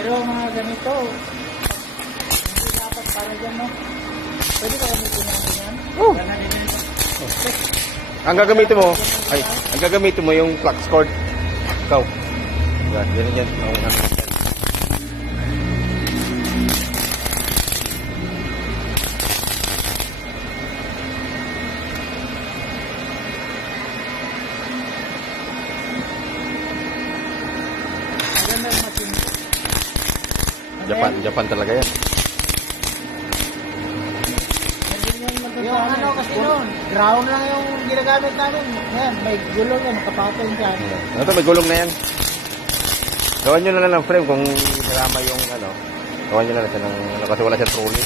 Pero mga ganito, hindi dapat para dyan, no? Pwede ba gamitin natin yan? Oh. Ang gagamitin mo, ang gagamitin mo yung flux cord. Ikaw. Yan, ganyan yan. Japan talaga yan. Yung ano kasi noon, ground lang yung ginagamit namin. Yan, may gulong yan, makapatay dyan. Ito, may gulong na yan. Gawan nyo na lang ng frame kung kasama yung ano. Gawan nyo na lang siya ng, kasi wala siyang trolley.